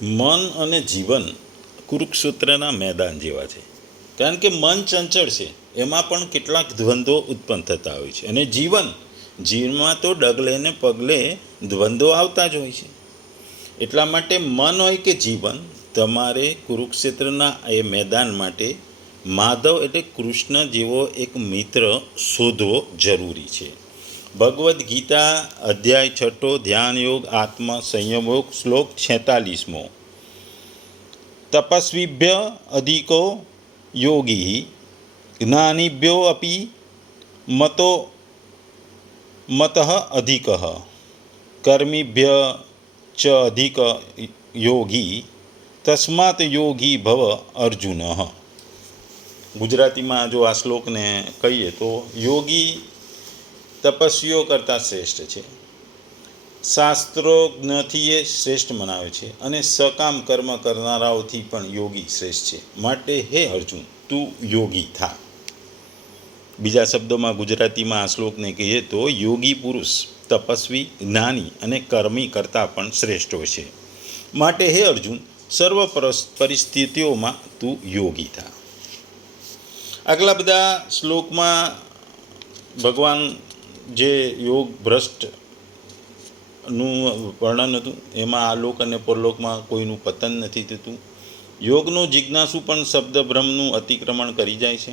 મન અને જીવન કુરુક્ષેત્રના મેદાન જેવા છે. કારણ કે મન ચંચળ છે, એમાં પણ કેટલાક દ્વંદ્વો ઉત્પન્ન થતા હોય છે. અને જીવનમાં તો ડગલે ને પગલે દ્વંદ્વો આવતા જ હોય છે. એટલા માટે મન હોય કે જીવન, તમારે કુરુક્ષેત્રના એ મેદાન માટે માધવ એટલે કૃષ્ણ જેવો એક મિત્ર શોધવો જરૂરી છે. ભગવદ્ ગીતા અધ્યાય 6 ધ્યાન યોગ આત્મ સંયમ યોગ શ્લોક 46. તપસ્વીભ્ય અધિકો યોગી જ્ઞાનીભ્યો અપી મતઃ અધિક કર્મીભ્ય ચ અધિક યોગી તસ્માત યોગી ભવ અર્જુન. ગુજરાતીમાં જો આ શ્લોકને કહીએ તો યોગી તપસ્વીઓ કરતાં શ્રેષ્ઠ છે, શાસ્ત્રોજ્ઞથી એ શ્રેષ્ઠ મનાવે છે, અને સકામ કર્મ કરનારાઓથી પણ યોગી શ્રેષ્ઠ છે. માટે હે અર્જુન, તું યોગી થા. બીજા શબ્દોમાં ગુજરાતીમાં આ શ્લોકને કહીએ તો યોગી પુરુષ તપસ્વી, જ્ઞાની અને કર્મી કરતાં પણ શ્રેષ્ઠ હોય છે. માટે હે અર્જુન, સર્વ પરિસ્થિતિઓમાં તું યોગી થા. આગલા બધા શ્લોકમાં ભગવાન જે યોગ ભ્રષ્ટનું વર્ણન હતું, એમાં આ લોક અને પરલોકમાં કોઈનું પતન નથી થતું. યોગનો જિજ્ઞાસુ પણ શબ્દ બ્રહ્મનું અતિક્રમણ કરી જાય છે.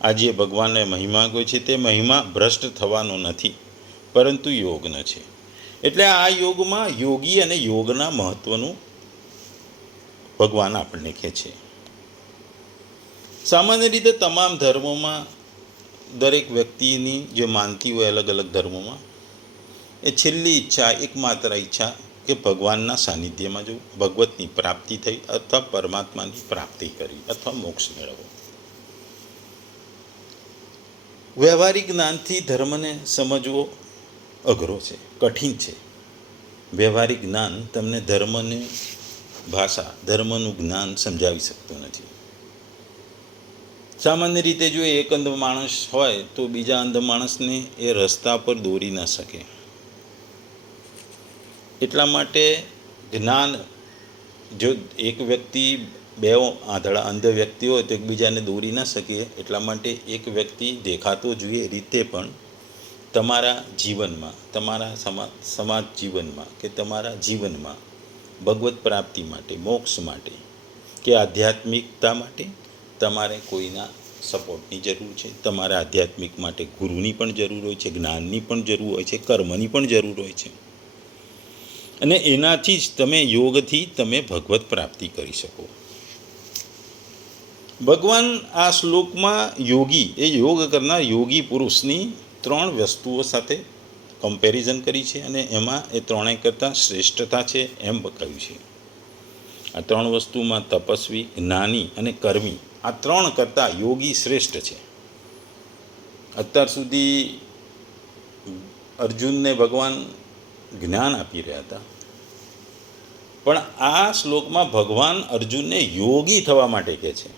આજે ભગવાનને મહિમા કહે છે, તે મહિમા ભ્રષ્ટ થવાનો નથી, પરંતુ યોગનો છે. એટલે આ યોગમાં યોગી અને યોગના મહત્ત્વનું ભગવાન આપણને કહે છે. સામાન્ય રીતે તમામ ધર્મોમાં દરેક વ્યક્તિની જે માનતી હોય અલગ અલગ ધર્મોમાં, એ છેલ્લી ઈચ્છા, એકમાત્ર ઈચ્છા કે ભગવાનના સાનિધ્યમાં જવું, ભગવતની પ્રાપ્તિ થઈ અથવા પરમાત્માની પ્રાપ્તિ કરી અથવા મોક્ષ મેળવવો. વ્યવહારિક જ્ઞાનથી ધર્મને સમજવો અઘરો છે, કઠિન છે. વ્યવહારિક જ્ઞાન તમને ધર્મની ભાષા, ધર્મનું જ્ઞાન સમજાવી શકતું નથી. સામાન્ય રીતે જો એક અંધ માણસ હોય તો બીજા અંધ માણસને એ રસ્તા પર દોરી ન શકે. એટલા માટે જ્ઞાન, જો એક વ્યક્તિ બે આંધળા અંધ વ્યક્તિ હોય તો એકબીજાને દોરી ન શકે. એટલા માટે એક વ્યક્તિ દેખાતો જોઈએ રીતે પણ તમારા જીવનમાં, તમારા સમાજ જીવનમાં કે તમારા જીવનમાં ભગવત પ્રાપ્તિ માટે, મોક્ષ માટે કે આધ્યાત્મિકતા માટે તમારે કોઈના સપોર્ટની જરૂર છે. તમારે આધ્યાત્મિક માટે ગુરુની પણ જરૂર હોય છે, જ્ઞાનની પણ જરૂર હોય છે, કર્મની પણ જરૂર હોય છે. અને એનાથી જ તમે યોગથી તમે ભગવત પ્રાપ્તિ કરી શકો. ભગવાન આ શ્લોકમાં યોગી, એ યોગ કરનાર યોગી પુરુષની 3 વસ્તુઓ સાથે કમ્પેરિઝન કરી છે, અને એમાં એ ત્રણેય કરતાં શ્રેષ્ઠતા છે એમ બતાવ્યું છે. આ 3 વસ્તુમાં તપસ્વી, જ્ઞાની અને કર્મી, આ 3 કરતાં યોગી શ્રેષ્ઠ છે. અત્યાર સુધી અર્જુનને ભગવાન જ્ઞાન આપી રહ્યા હતા, પણ આ શ્લોકમાં ભગવાન અર્જુનને યોગી થવા માટે કહે છે.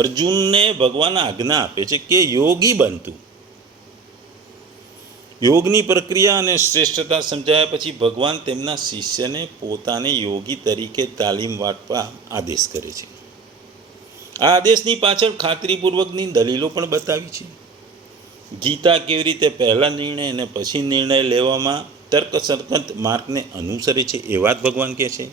અર્જુનને ભગવાન આજ્ઞા આપે છે કે યોગી બનતું. યોગની પ્રક્રિયા અને શ્રેષ્ઠતા સમજાયા પછી ભગવાન તેમના શિષ્યને પોતાને યોગી તરીકે તાલીમ આપવા આદેશ કરે છે. આ આદેશની પાછળ ખાતરીપૂર્વકની દલીલો પણ બતાવી છે. ગીતા કેવી રીતે પહેલા નિર્ણય અને પછી નિર્ણય લેવામાં તર્કસંગત માર્ગને અનુસરે છે, એ વાત ભગવાન કહે છે.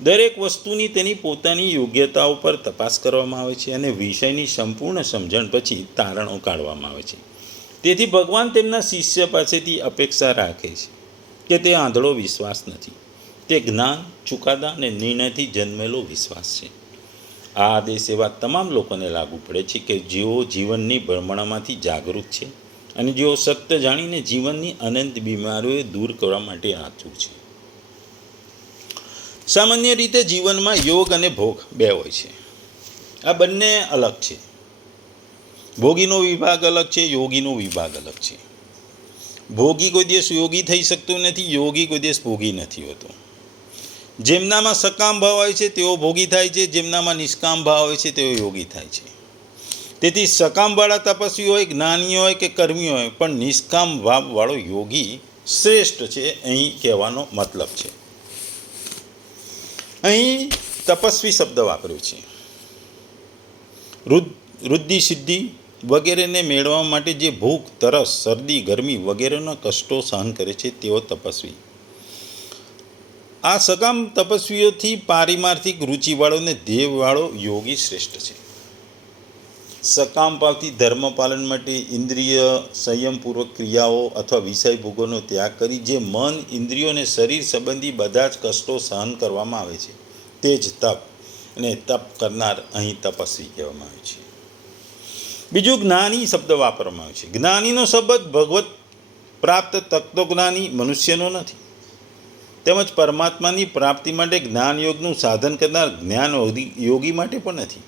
દરેક વસ્તુની તેની પોતાની યોગ્યતાઓ પર તપાસ કરવામાં આવે છે, અને વિષયની સંપૂર્ણ સમજણ પછી તારણો કાઢવામાં આવે છે. તેથી ભગવાન તેમના શિષ્ય પાસેથી અપેક્ષા રાખે છે કે તે આંધળો વિશ્વાસ નથી, તે જ્ઞાન, ચુકાદા અને નિર્ણયથી જન્મેલો વિશ્વાસ છે. આ આદેશ એવા તમામ લોકોને લાગુ પડે છે કે જેઓ જીવનની ભ્રમણામાંથી જાગૃત છે અને જેઓ સત્ય જાણીને જીવનની અનંત બીમારીઓ દૂર કરવા માટે આતુર છે. સામાન્ય રીતે જીવનમાં યોગ અને ભોગ 2 હોય છે. આ બંને અલગ છે. ભોગીનો વિભાગ અલગ છે, યોગીનો વિભાગ અલગ છે. ભોગી કોઈ દિવસ યોગી થઈ શકતો નથી, યોગી કોઈ દિવસ ભોગી નથી હોતો. જેમનામાં સકામ ભાવ હોય છે તેઓ ભોગી થાય છે, જેમનામાં નિષ્કામ ભાવ હોય છે તેઓ યોગી થાય છે. તેથી સકામવાળા તપસ્વી હોય, જ્ઞાની હોય કે કર્મી હોય, પણ નિષ્કામ ભાવવાળો યોગી શ્રેષ્ઠ છે, અહીં કહેવાનો મતલબ છે. અહીં તપસ્વી શબ્દ વાપર્યો છે. રુદ્ધિ સિદ્ધિ વગેરેને મેળવવા માટે જે ભૂખ, તરસ, શરદી, ગરમી વગેરેના કષ્ટો સહન કરે છે તેઓ તપસ્વી. આ સકામ તપસ્વીઓથી પારિમાર્થિક રુચિવાળો ને ધ્યેયવાળો યોગી શ્રેષ્ઠ છે. સકામ ભાવથી ધર્મ પાલન માટે ઇન્દ્રિય સંયમપૂર્વક ક્રિયાઓ અથવા વિષય ભોગોનો ત્યાગ કરી જે મન, ઇન્દ્રિયો અને શરીર સંબંધી બધા જ કષ્ટો સહન કરવામાં આવે છે તે જ તપ, અને તપ કરનાર અહીં તપસ્વી કહેવામાં આવે છે. બીજું જ્ઞાની શબ્દ વાપરવામાં આવે છે. જ્ઞાનીનો શબ્દ ભગવત પ્રાપ્ત તત્વજ્ઞાની મનુષ્યનો નથી, તેમજ પરમાત્માની પ્રાપ્તિ માટે જ્ઞાન યોગનું સાધન કરનાર જ્ઞાન યોગી માટે પણ નથી.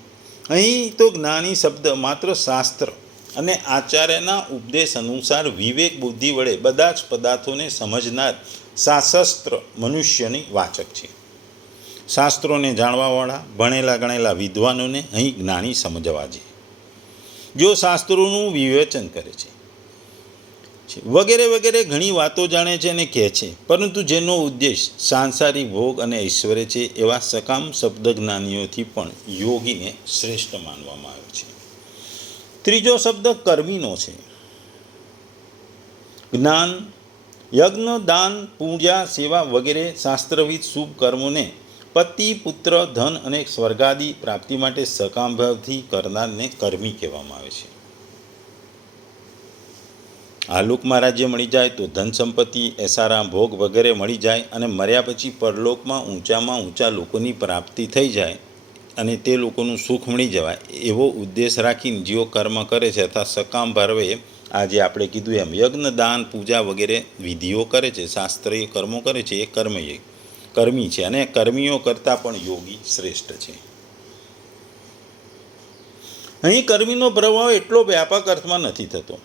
અહીં તો જ્ઞાની શબ્દ માત્ર શાસ્ત્ર અને આચાર્યના ઉપદેશ અનુસાર વિવેક બુદ્ધિ વડે બધા જ પદાર્થોને સમજનાર શાસ્ત્ર મનુષ્યની વાચક છે. શાસ્ત્રોને જાણવાવાળા ભણેલા ગણેલા વિદ્વાનોને અહીં જ્ઞાની સમજવા છે, જેઓ શાસ્ત્રોનું વિવેચન કરે છે વગેરે વગેરે ઘણી વાતો જાણે છે અને કહે છે, પરંતુ જેનો ઉદ્દેશ સાંસારિક ભોગ અને ઐશ્વર્ય છે એવા સકામ શબ્દ જ્ઞાનીઓથી પણ યોગીને શ્રેષ્ઠ માનવામાં આવે છે. ત્રીજો શબ્દ કર્મીનો છે. જ્ઞાન, યજ્ઞ, દાન, પૂજા, સેવા વગેરે શાસ્ત્રવિધ શુભ કર્મોને પતિ, પુત્ર, ધન અને સ્વર્ગાદી પ્રાપ્તિ માટે સકામ ભાવથી કરનારને કર્મી કહેવામાં આવે છે. આલોકમાં રાજ્ય મળી જાય તો ધન સંપત્તિ, એસારામ, ભોગ વગેરે મળી જાય અને મર્યા પછી પરલોકમાં ઊંચા લોકોની પ્રાપ્તિ થઈ જાય અને તે લોકોનું સુખ મળી જવાય એવો ઉદ્દેશ રાખીને જેઓ કર્મ કરે છે અથવા સકામ ભાવે આજે આપણે કીધું એમ યજ્ઞ, દાન, પૂજા વગેરે વિધિઓ કરે છે, શાસ્ત્રીય કર્મો કરે છે, એ કર્મી છે અને કર્મીઓ કરતાં પણ યોગી શ્રેષ્ઠ છે. અહીં કર્મીનો પ્રભાવ એટલો વ્યાપક અર્થમાં નથી થતો.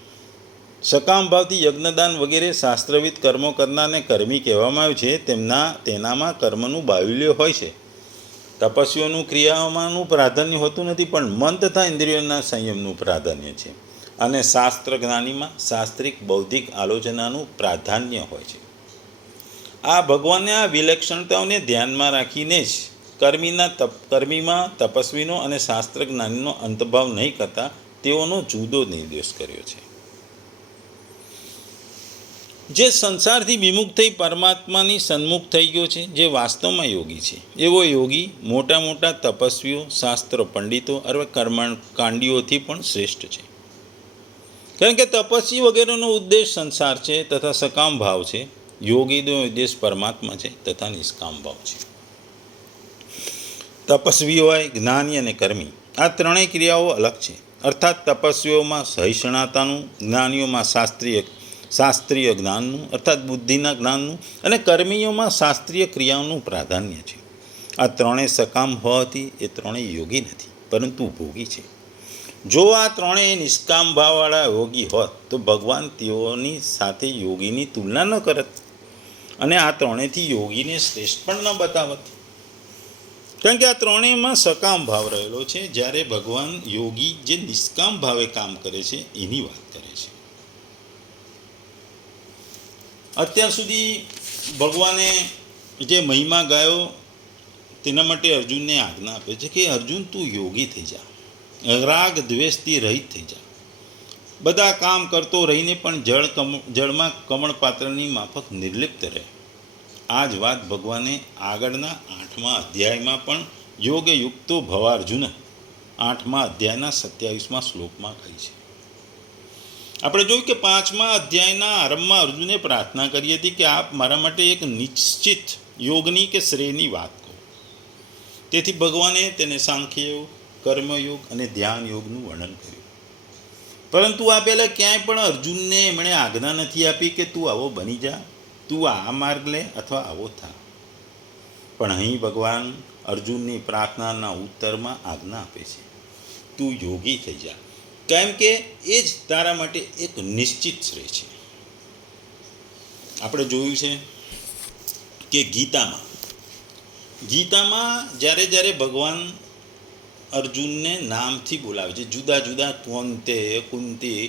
સકામ ભાવથી યજ્ઞદાન વગેરે શાસ્ત્રવિધ કર્મો કરનારને કર્મી કહેવામાં આવે છે. તેનામાં કર્મનું બાહુલ્ય હોય છે. તપસ્વીઓનું ક્રિયાઓમાંનું પ્રાધાન્ય હોતું નથી, પણ મન તથા ઇન્દ્રિયોના સંયમનું પ્રાધાન્ય છે. અને શાસ્ત્ર જ્ઞાનીમાં શાસ્ત્રિક બૌદ્ધિક આલોચનાનું પ્રાધાન્ય હોય છે. આ ભગવાનને આ વિલક્ષણતાઓને ધ્યાનમાં રાખીને જ કર્મીમાં તપસ્વીનો અને શાસ્ત્ર જ્ઞાનીનો અંતભાવ નહીં કરતા તેઓનો જુદો નિર્દેશ કર્યો છે. જે સંસારથી વિમુખ થઈ પરમાત્માની સન્મુખ થઈ ગયો છે, જે વાસ્તવમાં યોગી છે, એવો યોગી મોટા મોટા તપસ્વીઓ, શાસ્ત્ર પંડિતો અથવા કર્મકાંડીઓથી પણ શ્રેષ્ઠ છે. કારણ કે તપસ્વી વગેરેનો ઉદ્દેશ સંસાર છે તથા સકામ ભાવ છે. યોગીનો ઉદ્દેશ પરમાત્મા છે તથા નિષ્કામ ભાવ છે. તપસ્વી હોય, જ્ઞાની અને કર્મી, આ ત્રણેય ક્રિયાઓ અલગ છે. અર્થાત તપસ્વીઓમાં સહિષ્ણુતાનું, જ્ઞાનીઓમાં શાસ્ત્રીય જ્ઞાનનું અર્થાત બુદ્ધિના જ્ઞાનનું અને કર્મીઓમાં શાસ્ત્રીય ક્રિયાઓનું પ્રાધાન્ય છે. આ ત્રણેય સકામ હોવાથી એ ત્રણેય યોગી નથી, પરંતુ ભોગી છે. જો આ ત્રણેય નિષ્કામ ભાવવાળા યોગી હોત તો ભગવાન તેઓની સાથે યોગીની તુલના ન કરત અને આ ત્રણેયથી યોગીને શ્રેષ્ઠ પણ ન બતાવત. કારણ કે આ ત્રણેયમાં સકામ ભાવ રહેલો છે, જ્યારે ભગવાન યોગી જે નિષ્કામ ભાવે કામ કરે છે એની વાત કરે છે. અત્યાર સુધી ભગવાને જે મહિમા ગાયો તેના માટે અર્જુનને આજ્ઞા આપે છે કે અર્જુન તું યોગી થઈ જા, રાગ દ્વેષથી રહિત થઈ જા, બધા કામ કરતો રહીને પણ જળમાં કમળપાત્રની માફક નિર્લિપ્ત રહે. આ જ વાત ભગવાને આગળના 8મા અધ્યાયમાં પણ યોગયુક્તો ભવાર્જુન 8મા અધ્યાયના 27મા શ્લોકમાં કહી છે. આપણે જોયું કે 5મા અધ્યાયના આરંભમાં અર્જુને પ્રાર્થના કરી હતી કે આપ મારા માટે એક નિશ્ચિત યોગની કે શ્રેયની વાત કહો. તેથી ભગવાને તેને સાંખ્યયોગ, કર્મયોગ અને ધ્યાન યોગનું વર્ણન કર્યું. પરંતુ આ પહેલાં ક્યાંય પણ અર્જુનને એમણે આજ્ઞા નથી આપી કે તું આવો બની જા, તું આ માર્ગ લે અથવા આવો થા. પણ અહીં ભગવાન અર્જુનની પ્રાર્થનાના ઉત્તરમાં આજ્ઞા આપે છે, તું યોગી થઈ જા, કેમ કે એ જ તારા માટે એક નિશ્ચિત શ્રેય છે. આપણે જોયું છે કે ગીતામાં જ્યારે ભગવાન અર્જુનને નામથી બોલાવે છે, જુદા જુદા કુંતી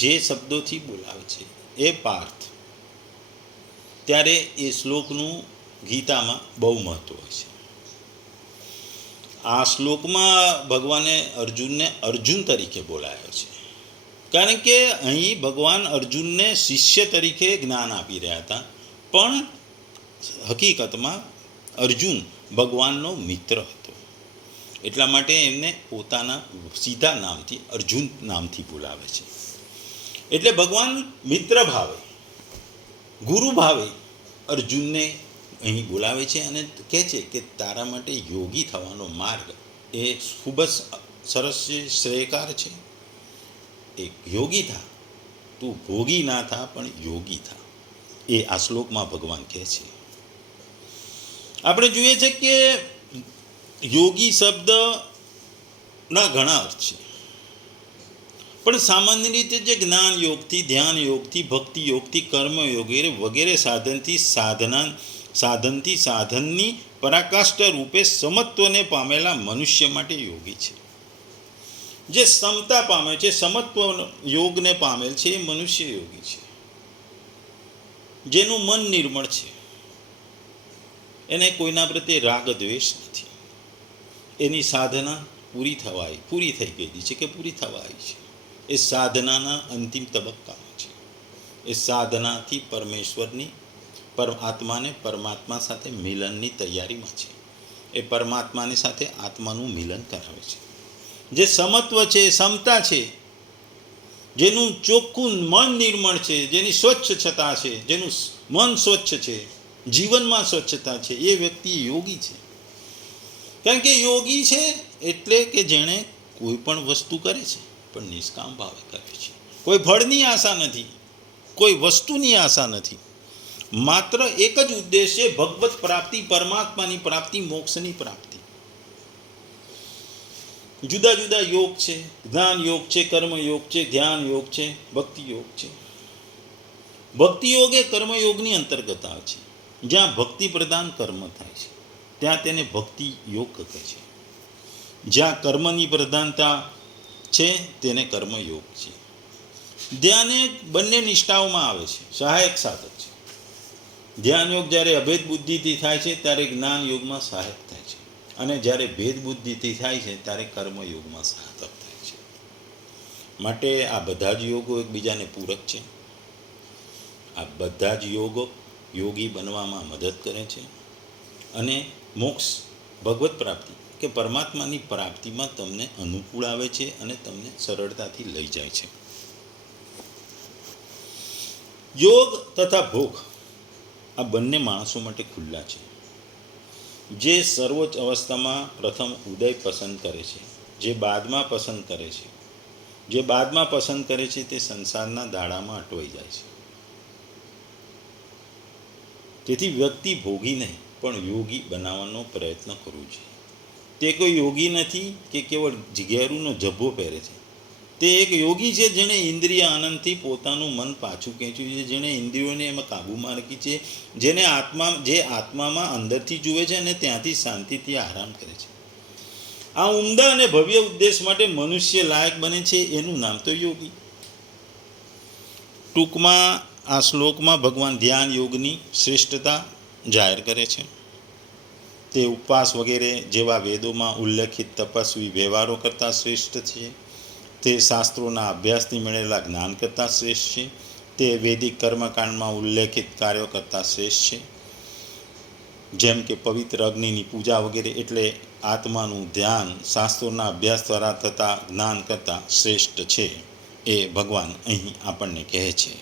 જે શબ્દોથી બોલાવે છે એ પાર્થ, ત્યારે એ શ્લોકનું ગીતામાં બહુ મહત્ત્વ હોય છે. આ શ્લોકમાં ભગવાને અર્જુનને અર્જુન તરીકે બોલાયો છે, કારણ કે અહીં ભગવાન અર્જુનને શિષ્ય તરીકે જ્ઞાન આપી રહ્યા હતા, પણ હકીકતમાં અર્જુન ભગવાનનો મિત્ર હતો. એટલા માટે એમને પોતાના સીધા નામથી અર્જુન નામથી બોલાવે છે. એટલે ભગવાન મિત્ર ભાવે, ગુરુ ભાવે અર્જુનને અહીં બોલાવે છે અને કહે છે કે તારા માટે યોગી થવાનો માર્ગ એ ખૂબ જ સરસ છે, શ્રેયકાર છે. એક યોગી થા, તું ભોગી ના થા પણ યોગી થા, એ આ શ્લોકમાં ભગવાન કહે છે. આપણે જોઈએ છે કે યોગી શબ્દના ઘણા અર્થ છે, પણ સામાન્ય રીતે જે જ્ઞાન યોગથી, ધ્યાન યોગથી, ભક્તિ યોગથી, કર્મ વગેરે સાધનથી સાધનની પરાકાષ્ઠ રૂપે સમત્વને પામેલા મનુષ્ય માટે યોગી છે. જે સમતા પામે છે, સમત્વ યોગને પામેલ છે, એ મનુષ્ય યોગી છે. જેનું મન નિર્મળ છે, એને કોઈના પ્રત્યે રાગ દ્વેષ નથી, એની સાધના પૂરી થઈ ગયેલી છે કે પૂરી થવા આવી છે, એ સાધનાના અંતિમ તબક્કામાં છે. એ સાધનાથી આત્માને પરમાત્મા સાથે મિલનની તૈયારીમાં છે. એ પરમાત્માની સાથે આત્માનું મિલન કરાવે છે. જે સમત્વ છે, સમતા છે, જેનું ચોખ્ખું મન નિર્મળ છે, જેની સ્વચ્છતા છે, જેનું મન સ્વચ્છ છે, જીવનમાં સ્વચ્છતા છે, એ વ્યક્તિ યોગી છે. કારણ કે યોગી છે એટલે કે જેણે કોઈ પણ વસ્તુ કરે છે પણ નિષ્કામ ભાવે કરે છે. કોઈ ફળની આશા નથી, કોઈ વસ્તુની આશા નથી, માત્ર એક જ ઉદ્દેશ્ય, ભગવત પ્રાપ્તિ, પરમાત્માની પ્રાપ્તિ, મોક્ષની પ્રાપ્તિ. જુદા જુદા યોગ છે, જ્ઞાન યોગ છે, કર્મ યોગ છે, ધ્યાન યોગ છે, ભક્તિ યોગ છે. ભક્તિ યોગ એ કર્મયોગની અંતર્ગત આવે છે. જ્યાં ભક્તિ પ્રધાન કર્મ થાય છે ત્યાં તેને ભક્તિ યોગ કહે છે. જ્યાં કર્મની પ્રધાનતા છે તેને કર્મયોગ છે. ધ્યાન એ બંને નિષ્ઠાઓમાં આવે છે, સહાયક સાધક છે. ધ્યાન યોગ જ્યારે અભેદ બુદ્ધિથી થાય છે ત્યારે જ્ઞાન યોગમાં સહાયક થાય છે, અને જ્યારે ભેદ બુદ્ધિથી થાય છે ત્યારે કર્મયોગમાં સાધક થાય છે. માટે આ બધા જ યોગો એકબીજાને પૂરક છે. આ બધા જ યોગો યોગી બનવામાં મદદ કરે છે અને મોક્ષ, ભગવત પ્રાપ્તિ કે પરમાત્માની પ્રાપ્તિમાં તમને અનુકૂળ આવે છે અને તમને સરળતાથી લઈ જાય છે. યોગ તથા ભોગ આ બંને માણસો માટે ખુલ્લા છે. જે સર્વોચ્ચ અવસ્થામાં પ્રથમ ઉદય પસંદ કરે છે, જે બાદમાં પસંદ કરે છે, તે સંસારના દાડામાં અટવાઈ જાય છે. તેથી વ્યક્તિ ભોગી નહીં પણ યોગી બનાવવાનો પ્રયત્ન કરવો જોઈએ. તે કોઈ યોગી નથી કે કેવળ જીગેરુનો જબ્બો પહેરે છે. તે એક યોગી છે જેણે ઇન્દ્રિય આનંદથી પોતાનું મન પાછું ખેંચ્યું છે, જેણે ઇન્દ્રિયોને એમાં કાબૂમાં રાખી છે, જે આત્મામાં અંદરથી જુએ છે અને ત્યાંથી શાંતિથી આરામ કરે છે. આ ઉમદા અને ભવ્ય ઉદ્દેશ માટે મનુષ્ય લાયક બને છે, એનું નામ તો યોગી. ટૂંકમાં આ શ્લોકમાં ભગવાન ધ્યાન યોગની શ્રેષ્ઠતા જાહેર કરે છે. તે ઉપવાસ વગેરે જેવા વેદોમાં ઉલ્લેખિત તપસ્વી વ્યવહારો કરતાં શ્રેષ્ઠ છે. તે શાસ્ત્રોના અભ્યાસથી મળેલા જ્ઞાન કરતાં શ્રેષ્ઠ છે. તે વૈદિક કર્મકાંડમાં ઉલ્લેખિત કાર્યો કરતાં શ્રેષ્ઠ છે, જેમ કે પવિત્ર અગ્નિની પૂજા વગેરે. એટલે આત્માનું ધ્યાન શાસ્ત્રોના અભ્યાસ દ્વારા થતા જ્ઞાન કરતાં શ્રેષ્ઠ છે, એ ભગવાન અહીં આપણને કહે છે.